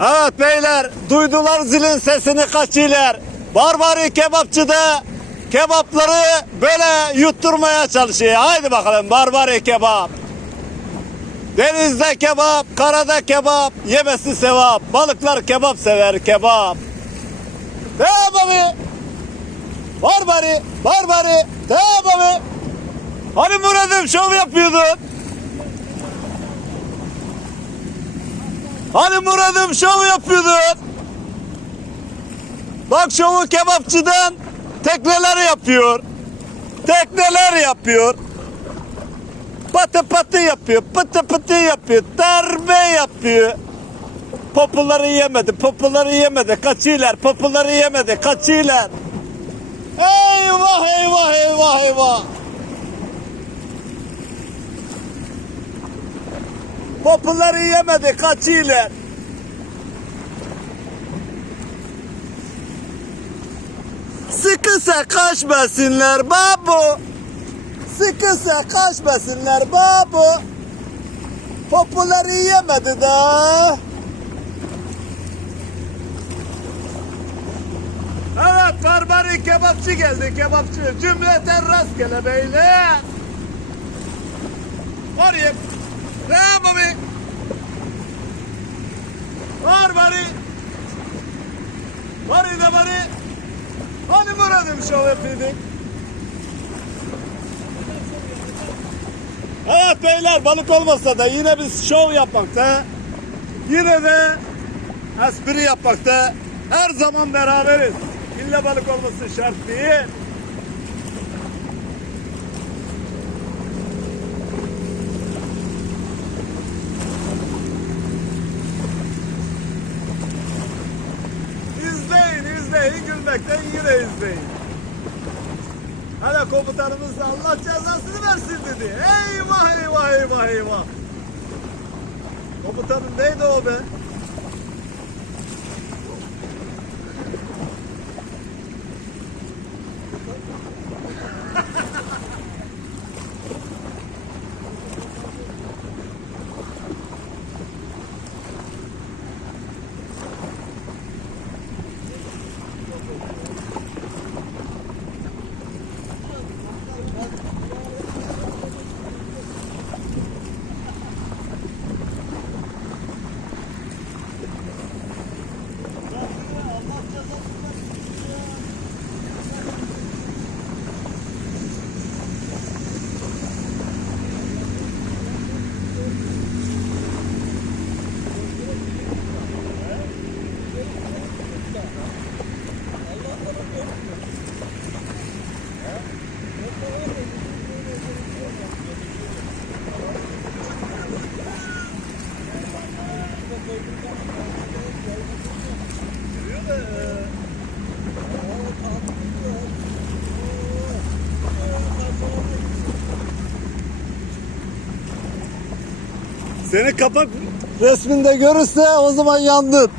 Evet beyler duydular zilin sesini kaçiler. Barbari kebapçıda kebapları böyle yutturmaya çalışıyor. Haydi bakalım barbari kebap. Denizde kebap, karada kebap, yemesi sevap. Balıklar kebap sever kebap. Devam abi. Barbari, barbari. Devam abi. Hani Murat'ım şov yapıyordun? Hani Murat'ım şov yapıyordun? Bak şovu kebapçıdan tekneler yapıyor. Tekneler yapıyor. Patı patı yapıyor. Pıtı pıtı yapıyor. Darbe yapıyor. Popuları yemedi. Popuları yemedi. Kaçıyorlar. Popuları yemedi. Kaçıyorlar. Eyvah eyvah eyvah. Popuları yemedi. Kaçıyorlar. Sıkısa kaçmasınlar babu. Sıkısa kaçmasınlar babu. Popuları yemedi da. Evet barbari kebapçı geldi kebapçı. Cümleten rastgele beyler. Oraya. Devam abi. Barbari. Bari de bari. Hani Murat'ım şov yapıyorduk. Evet beyler balık olmasa da yine biz şov yapmakta. Yine de espri yapmakta. Her zaman beraberiz. İlla balık olması şart değil. İzleyin, gülmekten yine izleyin. Hala komutanımız da Allah cezasını versin dedi. Eyvah eyvah eyvah eyvah. Komutanın neydi o be? Seni kapak resminde görürse o zaman yandın.